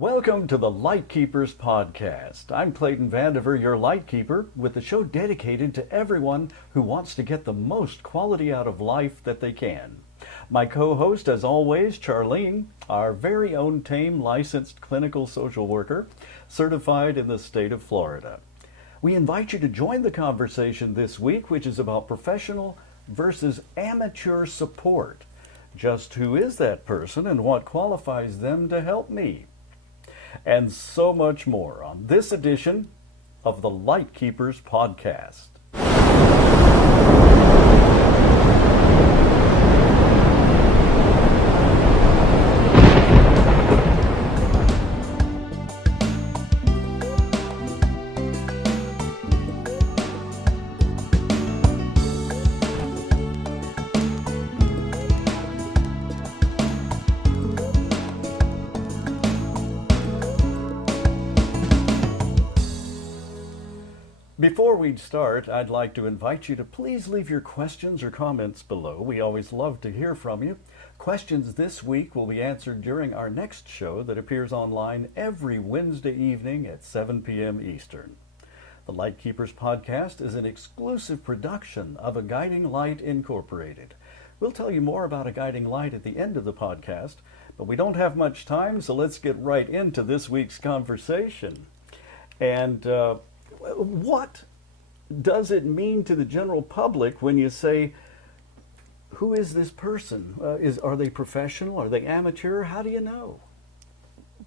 Welcome to the Lightkeepers Podcast. I'm Clayton Vandiver, your Lightkeeper, with the show dedicated to everyone who wants to get the most quality out of life that they can. My co-host, as always, Charlene, our very own tame licensed clinical social worker, certified in the state of Florida. We invite you to join the conversation this week, which is about professional versus amateur support. Just who is that person and what qualifies them to help me? And so much more on this edition of the Lightkeepers Podcast. Before we start, I'd like to invite you to please leave your questions or comments below. We always love to hear from you. Questions this week will be answered during our next show that appears online every Wednesday evening at 7 p.m. Eastern. The Lightkeepers Podcast is an exclusive production of A Guiding Light Incorporated. We'll tell you more about A Guiding Light at the end of the podcast, but we don't have much time, so let's get right into this week's conversation. And what does it mean to the general public when you say, who is this person? Are they professional? Are they amateur? How do you know?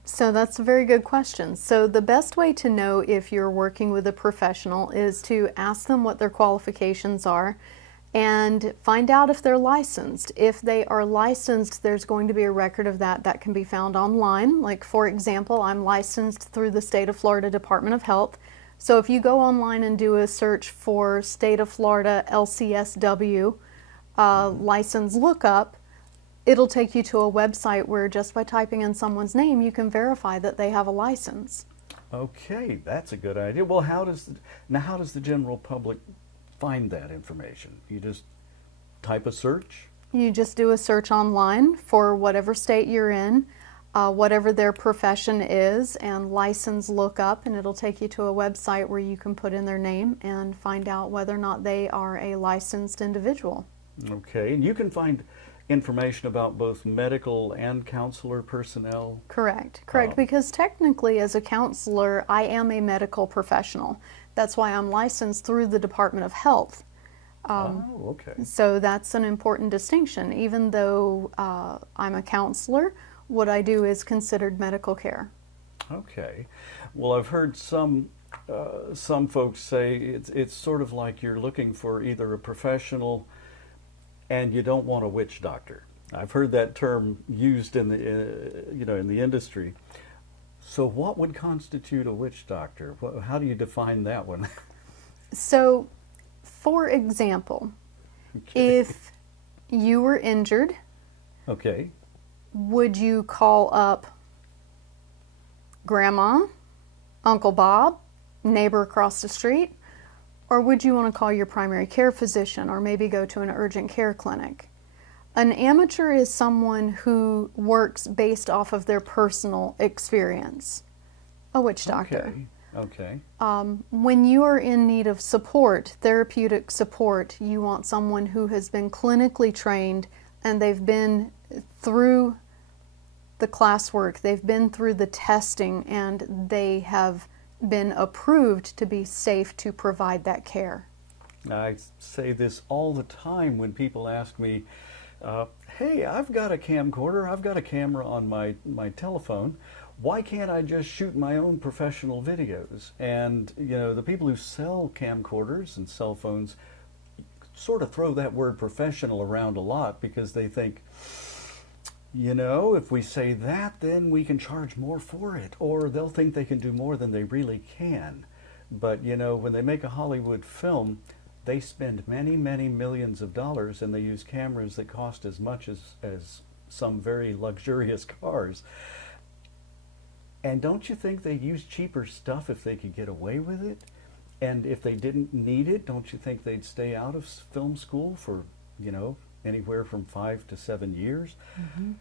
So that's a very good question. So the best way to know if you're working with a professional is to ask them what their qualifications are and find out if they're licensed. If they are licensed, there's going to be a record of that can be found online. Like, for example, I'm licensed through the state of Florida Department of Health. So if you go online and do a search for State of Florida LCSW license lookup, it'll take you to a website where just by typing in someone's name, you can verify that they have a license. Okay, that's a good idea. Well, how does the general public find that information? You just type a search? You just do a search online for whatever state you're in. Whatever their profession is, and license lookup, and it'll take you to a website where you can put in their name and find out whether or not they are a licensed individual. Okay, and you can find information about both medical and counselor personnel? Correct, because technically as a counselor, I am a medical professional. That's why I'm licensed through the Department of Health. Okay. So that's an important distinction. Even though I'm a counselor, what I do is considered medical care. Okay. Well, I've heard some folks say it's sort of like you're looking for either a professional and you don't want a witch doctor. I've heard that term used in the in the industry. So what would constitute a witch doctor? How do you define that one? So, for example, if you were injured, okay, would you call up Grandma, Uncle Bob, neighbor across the street? Or would you want to call your primary care physician or maybe go to an urgent care clinic? An amateur is someone who works based off of their personal experience. A witch doctor. Okay. When you are in need of support, therapeutic support, you want someone who has been clinically trained and they've been through the classwork, they've been through the testing, and they have been approved to be safe to provide that care. I say this all the time when people ask me, hey, I've got a camcorder, I've got a camera on my telephone, why can't I just shoot my own professional videos? And the people who sell camcorders and cell phones sort of throw that word professional around a lot because they think, if we say that, then we can charge more for it, or they'll think they can do more than they really can. But, when they make a Hollywood film, they spend many, many millions of dollars, and they use cameras that cost as much as some very luxurious cars. And don't you think they use cheaper stuff if they could get away with it? And if they didn't need it, don't you think they'd stay out of film school for, anywhere from 5 to 7 years? Mm-hmm.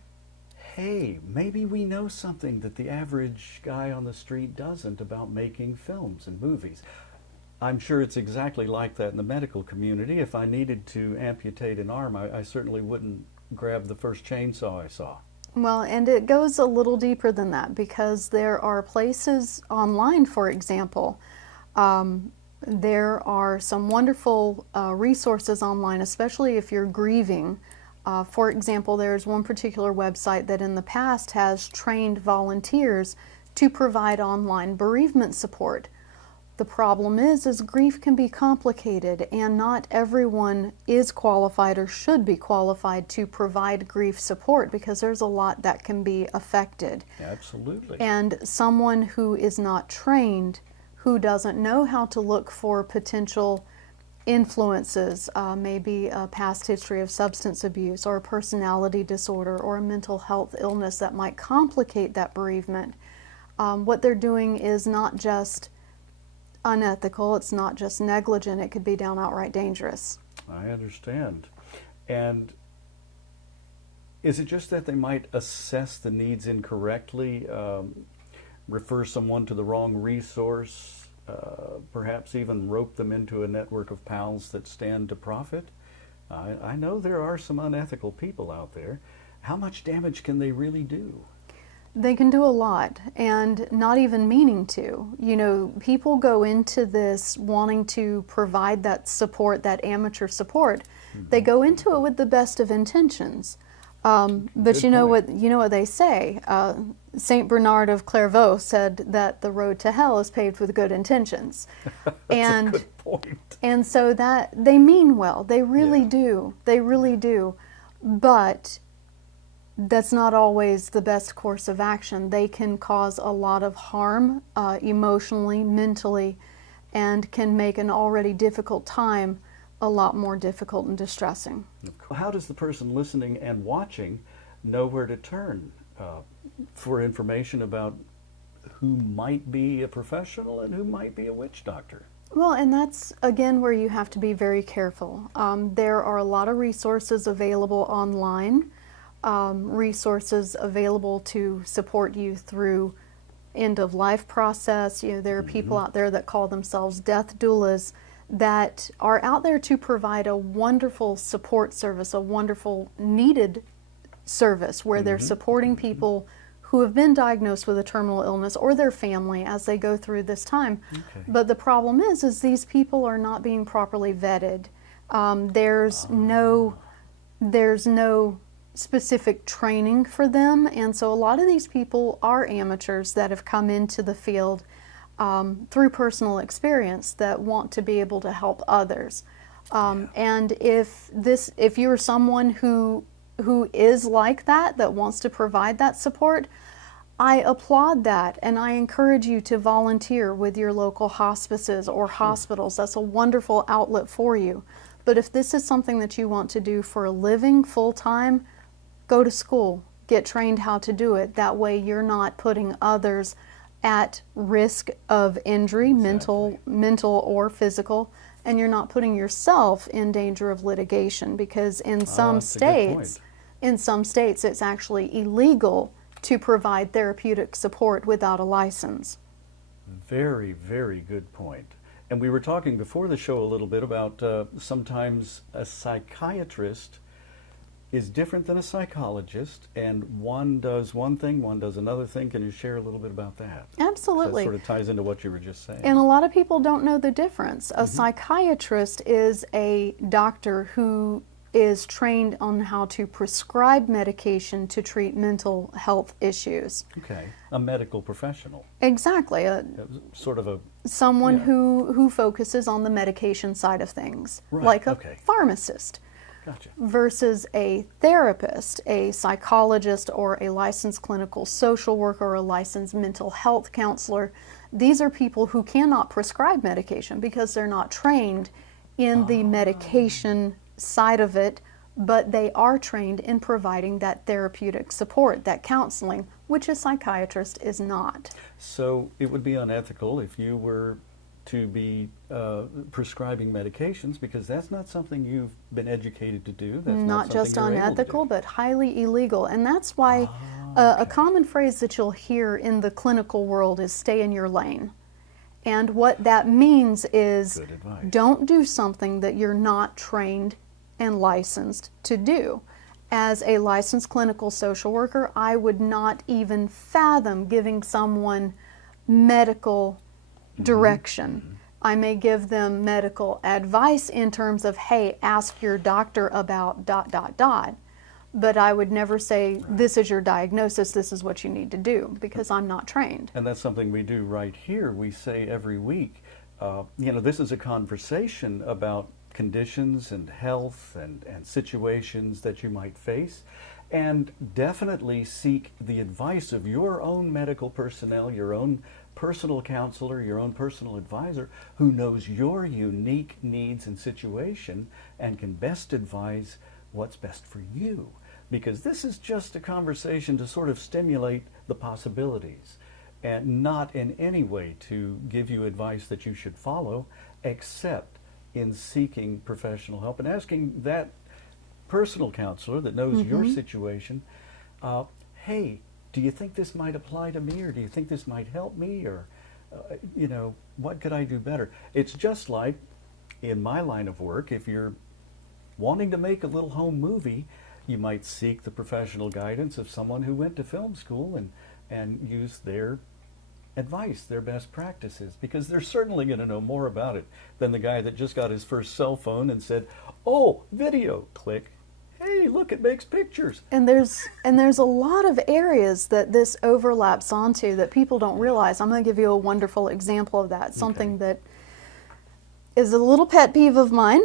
hey, maybe we know something that the average guy on the street doesn't about making films and movies. I'm sure it's exactly like that in the medical community. If I needed to amputate an arm, I certainly wouldn't grab the first chainsaw I saw. Well, and it goes a little deeper than that, because there are places online, for example. There are some wonderful resources online, especially if you're grieving. For example, there's one particular website that in the past has trained volunteers to provide online bereavement support. The problem is grief can be complicated, and not everyone is qualified or should be qualified to provide grief support, because there's a lot that can be affected. Absolutely. And someone who is not trained, who doesn't know how to look for potential influences, maybe a past history of substance abuse or a personality disorder or a mental health illness that might complicate that bereavement, what they're doing is not just unethical, it's not just negligent, it could be outright dangerous. I understand. And is it just that they might assess the needs incorrectly, refer someone to the wrong resource, perhaps even rope them into a network of pals that stand to profit? I know there are some unethical people out there. How much damage can they really do? They can do a lot, and not even meaning to. You know, people go into this wanting to provide that support, that amateur support. They go into it with the best of intentions. But you know what they say. Saint Bernard of Clairvaux said that the road to hell is paved with good intentions. That's a good point. And so that they mean well. They really do. They really do. But that's not always the best course of action. They can cause a lot of harm emotionally, mentally, and can make an already difficult time a lot more difficult and distressing. How does the person listening and watching know where to turn for information about who might be a professional and who might be a witch doctor? Well, and that's, again, where you have to be very careful. There are a lot of resources available online, resources available to support you through end-of-life process. You know, there are people out there that call themselves death doulas that are out there to provide a wonderful support service, a wonderful needed service where they're supporting people who have been diagnosed with a terminal illness or their family as they go through this time. Okay. But the problem is these people are not being properly vetted. There's no specific training for them, and so a lot of these people are amateurs that have come into the field through personal experience that want to be able to help others. And if you're someone who is like that wants to provide that support, I applaud that, and I encourage you to volunteer with your local hospices or hospitals. That's a wonderful outlet for you. But if this is something that you want to do for a living, full-time, go to school, get trained how to do it. That way you're not putting others at risk of injury, mental or physical, and you're not putting yourself in danger of litigation, because in some states it's actually illegal to provide therapeutic support without a license. Very, very good point. And we were talking before the show a little bit about sometimes a psychiatrist is different than a psychologist, and one does one thing, one does another thing. Can you share a little bit about that? Absolutely. That sort of ties into what you were just saying. And a lot of people don't know the difference. A psychiatrist is a doctor who is trained on how to prescribe medication to treat mental health issues. Okay, a medical professional. Exactly. Someone who focuses on the medication side of things, like a pharmacist. Gotcha. Versus a therapist, a psychologist, or a licensed clinical social worker, or a licensed mental health counselor. These are people who cannot prescribe medication because they're not trained in the medication side of it, but they are trained in providing that therapeutic support, that counseling, which a psychiatrist is not. So it would be unethical if you were to be prescribing medications, because that's not something you've been educated to do. That's not just unethical, but highly illegal. And that's why A common phrase that you'll hear in the clinical world is stay in your lane. And what that means is don't do something that you're not trained and licensed to do. As a licensed clinical social worker, I would not even fathom giving someone medical direction. I may give them medical advice in terms of, hey, ask your doctor about ... But I would never say, this is your diagnosis, this is what you need to do, because I'm not trained. And that's something we do right here. We say every week, this is a conversation about conditions and health and situations that you might face, and definitely seek the advice of your own medical personnel, your own personal counselor, your own personal advisor, who knows your unique needs and situation and can best advise what's best for you. Because this is just a conversation to sort of stimulate the possibilities and not in any way to give you advice that you should follow, except in seeking professional help and asking that personal counselor that knows your situation, hey, do you think this might apply to me, or do you think this might help me, or what could I do better? It's just like in my line of work, if you're wanting to make a little home movie, you might seek the professional guidance of someone who went to film school and use their advice, their best practices, because they're certainly going to know more about it than the guy that just got his first cell phone and said, oh, video, click. Hey, look, it makes pictures. And there's a lot of areas that this overlaps onto that people don't realize. I'm going to give you a wonderful example of that, something that is a little pet peeve of mine.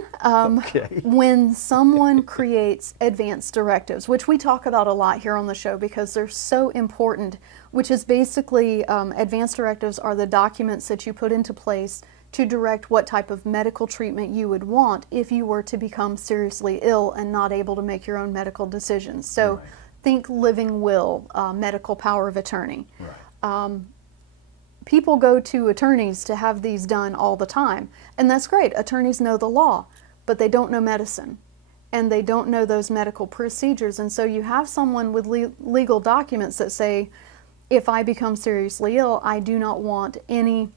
When someone creates advance directives, which we talk about a lot here on the show because they're so important, which is basically advance directives are the documents that you put into place to direct what type of medical treatment you would want if you were to become seriously ill and not able to make your own medical decisions. So think living will, medical power of attorney. People go to attorneys to have these done all the time, and that's great. Attorneys know the law, but they don't know medicine, and they don't know those medical procedures. And so you have someone with legal documents that say, if I become seriously ill, I do not want any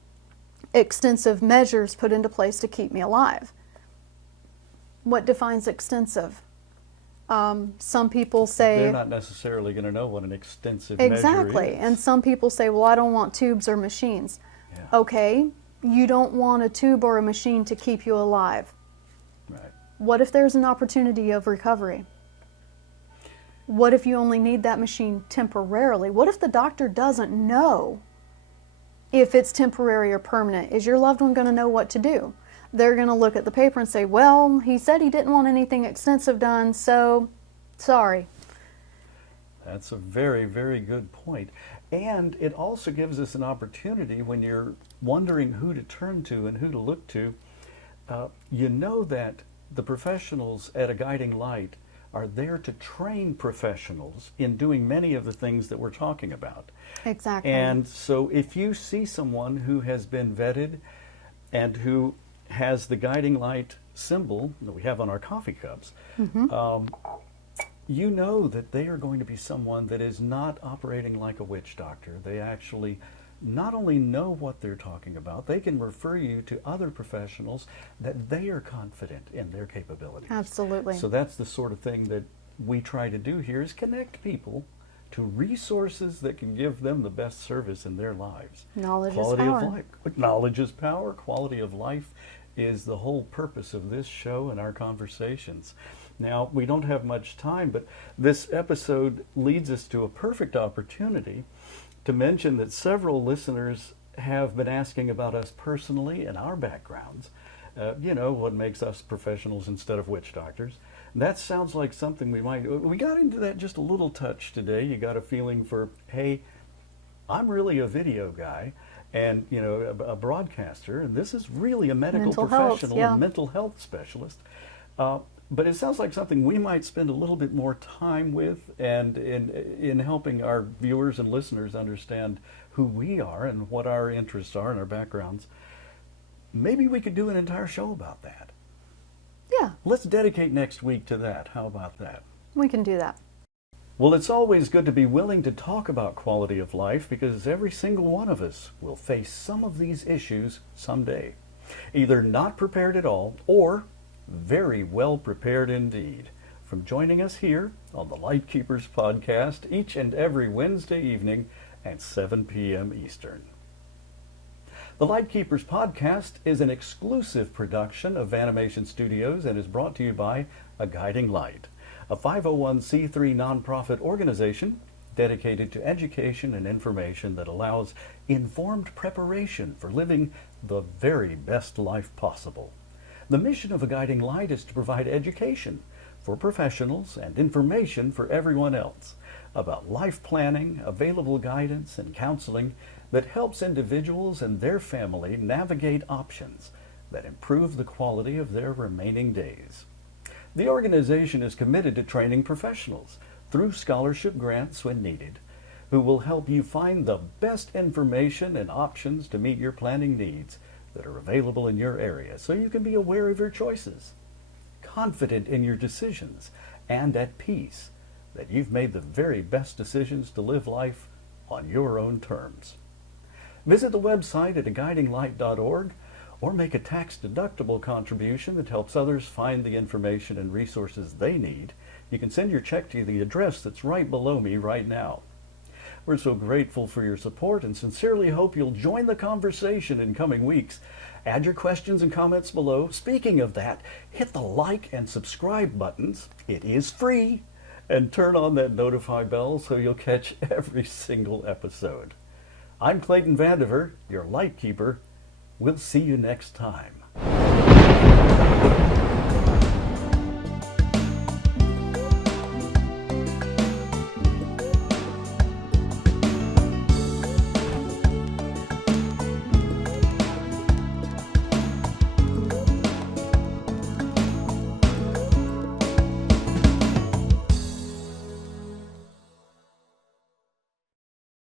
extensive measures put into place to keep me alive. What defines extensive? Some people say... They're not necessarily going to know what an extensive measure is. Exactly. And some people say, well, I don't want tubes or machines. Okay, you don't want a tube or a machine to keep you alive. What if there's an opportunity of recovery? What if you only need that machine temporarily? What if the doctor doesn't know if it's temporary or permanent? Is your loved one going to know what to do? They're going to look at the paper and say, well, he said he didn't want anything extensive done, so sorry. That's a very, very good point. And it also gives us an opportunity when you're wondering who to turn to and who to look to. You know that the professionals at A Guiding Light are there to train professionals in doing many of the things that we're talking about. Exactly. And so if you see someone who has been vetted and who has the Guiding Light symbol that we have on our coffee cups, you know that they are going to be someone that is not operating like a witch doctor. They actually not only know what they're talking about, they can refer you to other professionals that they are confident in their capabilities. Absolutely. So that's the sort of thing that we try to do here, is connect people to resources that can give them the best service in their lives. Knowledge Quality is power. of life. Knowledge is power. Quality of life is the whole purpose of this show and our conversations. Now, we don't have much time, but this episode leads us to a perfect opportunity to mention that several listeners have been asking about us personally and our backgrounds. What makes us professionals instead of witch doctors. That sounds like something we got into that just a little touch today. You got a feeling for, hey, I'm really a video guy and, a broadcaster, and this is really a medical professional, a mental health specialist. But it sounds like something we might spend a little bit more time with, and in helping our viewers and listeners understand who we are and what our interests are and our backgrounds. Maybe we could do an entire show about that. Yeah. Let's dedicate next week to that. How about that? We can do that. Well, it's always good to be willing to talk about quality of life because every single one of us will face some of these issues someday. Either not prepared at all or very well prepared indeed. From joining us here on the Lightkeepers Podcast each and every Wednesday evening at 7 p.m. Eastern. The Lightkeepers Podcast is an exclusive production of Vanimation Studios and is brought to you by A Guiding Light, a 501c3 nonprofit organization dedicated to education and information that allows informed preparation for living the very best life possible. The mission of A Guiding Light is to provide education for professionals and information for everyone else about life planning, available guidance, and counseling that helps individuals and their family navigate options that improve the quality of their remaining days. The organization is committed to training professionals through scholarship grants when needed, who will help you find the best information and options to meet your planning needs that are available in your area so you can be aware of your choices, confident in your decisions, and at peace that you've made the very best decisions to live life on your own terms. Visit the website at aguidinglight.org or make a tax-deductible contribution that helps others find the information and resources they need. You can send your check to the address that's right below me right now. We're so grateful for your support and sincerely hope you'll join the conversation in coming weeks. Add your questions and comments below. Speaking of that, hit the like and subscribe buttons. It is free. And turn on that notify bell so you'll catch every single episode. I'm Clayton Vandiver, your Lightkeeper. We'll see you next time.